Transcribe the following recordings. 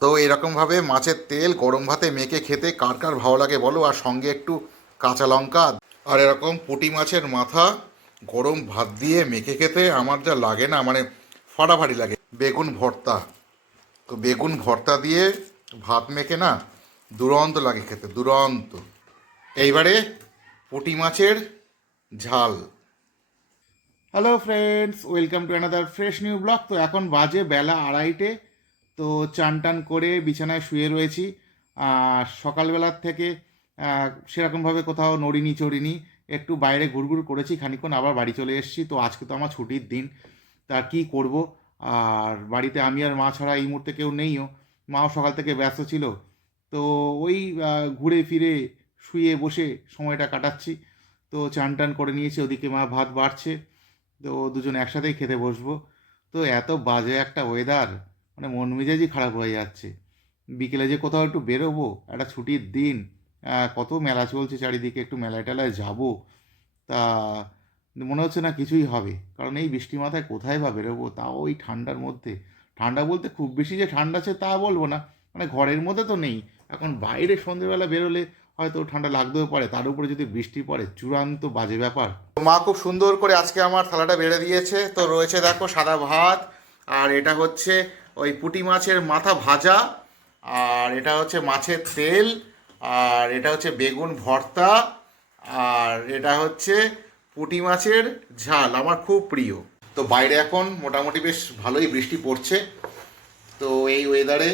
তো এরকমভাবে মাছের তেল গরম ভাতে মেখে খেতে কার কার ভালো লাগে বলো, আর সঙ্গে একটু কাঁচা লঙ্কা আর এরকম পুঁটি মাছের মাথা গরম ভাত দিয়ে মেখে খেতে আমার যা লাগে না, মানে ফাটাফাটি লাগে। বেগুন ভর্তা, তো বেগুন ভর্তা দিয়ে ভাত মেখে না দুরন্ত লাগে খেতে, দুরন্ত। এইবারে পুঁটি মাছের ঝাল। Hello friends, welcome to another fresh new blog. তো এখন বাজে বেলা 2:30। তো চান টান করে বিছানায় শুয়ে রয়েছি। আর সকালবেলার থেকে সেরকমভাবে কোথাও নড়িনি চড়িনি, একটু বাইরে ঘুরঘুর করেছি খানিকক্ষণ, আবার বাড়ি চলে এসেছি। তো আজকে তো আমার ছুটির দিন, তা কী করব। আর বাড়িতে আমি আর মা ছাড়া এই মুহূর্তে কেউ নেইও। মাও সকাল থেকে ব্যস্ত ছিল। তো ওই ঘুরে ফিরে শুয়ে বসে সময়টা কাটাচ্ছি। তো চান টান করে নিয়েছি, ওদিকে মা ভাত বাড়ছে। তো দুজন একসাথেই খেতে বসবো। তো এত বাজে একটা ওয়েদার, মানে মন মেজাজই খারাপ হয়ে যাচ্ছে। বিকেলে যে কোথাও একটু বেরোবো, একটা ছুটির দিন, কত মেলা চলছে চারিদিকে, একটু মেলায় টেলায় যাবো, তা মনে হচ্ছে না কিছুই হবে। কারণ এই বৃষ্টি মাথায় কোথায় বা বেরোবো, তাও ওই ঠান্ডার মধ্যে। ঠান্ডা বলতে খুব বেশি যে ঠান্ডা আছে তা বলবো না, মানে ঘরের মধ্যে তো নেই। এখন বাইরে সন্ধ্যেবেলা বেরোলে হয়তো ঠান্ডা লাগতেও পারে, তার উপরে যদি বৃষ্টি পড়ে, চূড়ান্ত বাজে ব্যাপার। মা খুব সুন্দর করে আজকে আমার থালাটা বেড়ে দিয়েছে। তো রয়েছে দেখো সাদা ভাত, আর এটা হচ্ছে ওই পুঁটি মাছের মাথা ভাজা, আর এটা হচ্ছে মাছের তেল, আর এটা হচ্ছে বেগুন ভর্তা, আর এটা হচ্ছে পুঁটি মাছের ঝাল, আমার খুব প্রিয়। তো বাইরে এখন মোটামুটি বেশ ভালোই বৃষ্টি পড়ছে। তো এই ওয়েদারে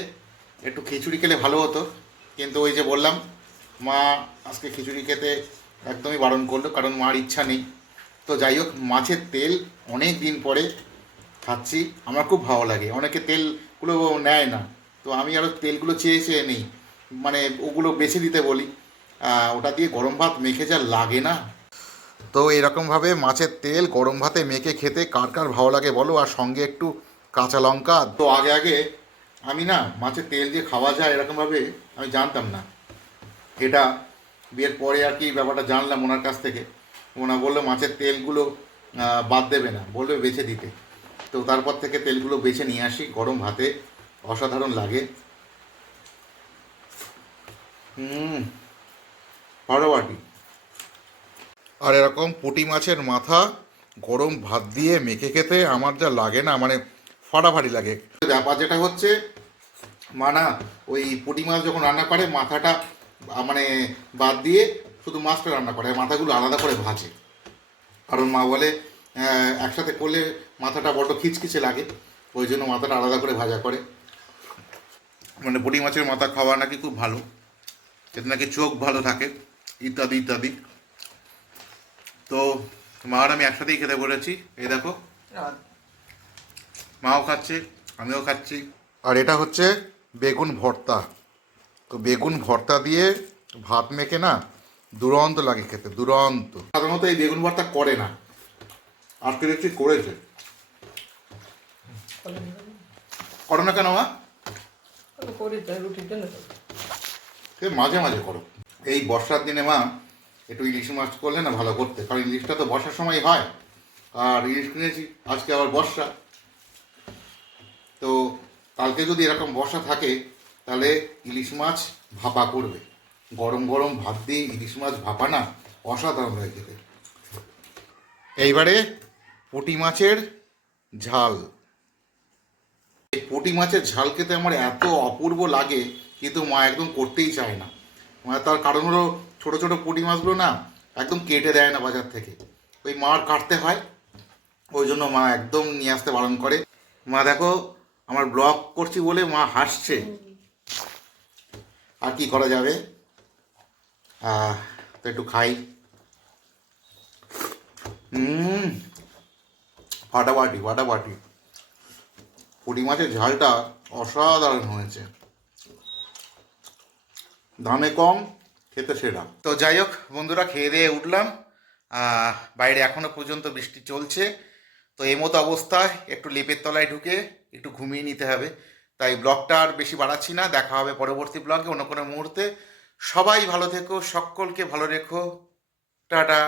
একটু খিচুড়ি খেলে ভালো হতো, কিন্তু ওই যে বললাম, মা আজকে খিচুড়ি খেতে একদমই বারণ করলো, কারণ মার ইচ্ছা নেই। তো যাই হোক, মাছের তেল অনেক দিন পরে খাচ্ছি, আমার খুব ভালো লাগে। অনেকে তেলগুলো নেয় না, তো আমি আরও তেলগুলো চেয়ে চেয়ে নিই, মানে ওগুলো বেছে দিতে বলি। ওটা দিয়ে গরম ভাত মেখে যা লাগে না। তো এরকমভাবে মাছের তেল গরম ভাতে মেখে খেতে কার কার ভালো লাগে বলো, আর সঙ্গে একটু কাঁচা লঙ্কা। তো আগে আগে আমি না মাছের তেল দিয়ে খাওয়া যায় এরকমভাবে আমি জানতাম না। এটা বিয়ের পরে আর কি ব্যাপারটা জানলাম ওনার কাছ থেকে। ওনা বললো মাছের তেলগুলো বাদ দেবে না, বলবে বেছে দিতে। তো তারপর থেকে তেলগুলো বেছে নিয়ে আসি, গরম ভাতে অসাধারণ লাগে। ফাটাফাটি। আর এরকম পুঁটি মাছের মাথা গরম ভাত দিয়ে মেখে খেতে আমার যা লাগে না, মানে ফাটাফাটি লাগে। ব্যাপার যেটা হচ্ছে, মা না ওই পুঁটি মাছ যখন রান্না করে মাথাটা মানে বাদ দিয়ে শুধু মাছটা রান্না করে, মাথাগুলো আলাদা করে ভাজে। কারণ মা বলে একসাথে করলে মাথাটা বড্ড খিচখিচে লাগে, ওই জন্য মাথাটা আলাদা করে ভাজা করে। মানে পুঁটি মাছের মাথা খাওয়া নাকি খুব ভালো, এতে নাকি চোখ ভালো থাকে, ইত্যাদি ইত্যাদি। তো মা আর আমি একসাথেই খেতে বলেছি, এই দেখো মাও খাচ্ছে, আমিও খাচ্ছি। আর এটা হচ্ছে বেগুন ভর্তা। তো বেগুন ভর্তা দিয়ে ভাত মেখে না দুরন্ত লাগে খেতে, দুরন্ত। সাধারণত এই বেগুন ভর্তা করে না, আজকে দেখছি করেছে। করো না কেন মা? মাঝে মাঝে করো। এই বর্ষার দিনে মা একটু ইলিশ মাছ করলে না ভালো করতে, কারণ ইলিশটা তো বর্ষার সময় হয়। আর ইলিশ কিনেছি, আজকে আবার বর্ষা। তো কালকে যদি এরকম বর্ষা থাকে, তাহলে ইলিশ মাছ ভাপা করবে। গরম গরম ভাত দিয়ে ইলিশ মাছ ভাপা না অসাধারণ হয়ে খেতে। এইবারে পুঁটি মাছের ঝাল। এই পুঁটি মাছের ঝাল খেতে আমার এত অপূর্ব লাগে, কিন্তু মা একদম করতেই চায় না। মানে তার কারণ হলো, ছোটো ছোটো পুঁটি মাছগুলো না একদম কেটে দেয় না বাজার থেকে, ওই মার কাটতে হয়। ওই জন্য মা একদম নিয়ে আসতে বারণ করে। মা দেখো, আমার ব্লগ করছি বলে মা হাসছে, আর কি করা যাবে। তো একটু খাই। ফাটাফাটি ফাটাফাটি। পুঁটি মাছের ঝালটা অসাধারণ হয়েছে, দামে কম, খেতে সেরা। তো যাই হোক বন্ধুরা, খেয়ে দিয়ে উঠলাম। বাইরে এখনও পর্যন্ত বৃষ্টি চলছে। তো এই মতো অবস্থায় একটু লেপের তলায় ঢুকে একটু ঘুমিয়ে নিতে হবে। তাই ব্লগটা আর বেশি বাড়াচ্ছি না, দেখা হবে পরবর্তী ব্লগে অন্য কোনো মুহূর্তে। সবাই ভালো থেকো, সকলকে ভালো রেখো, টাটা।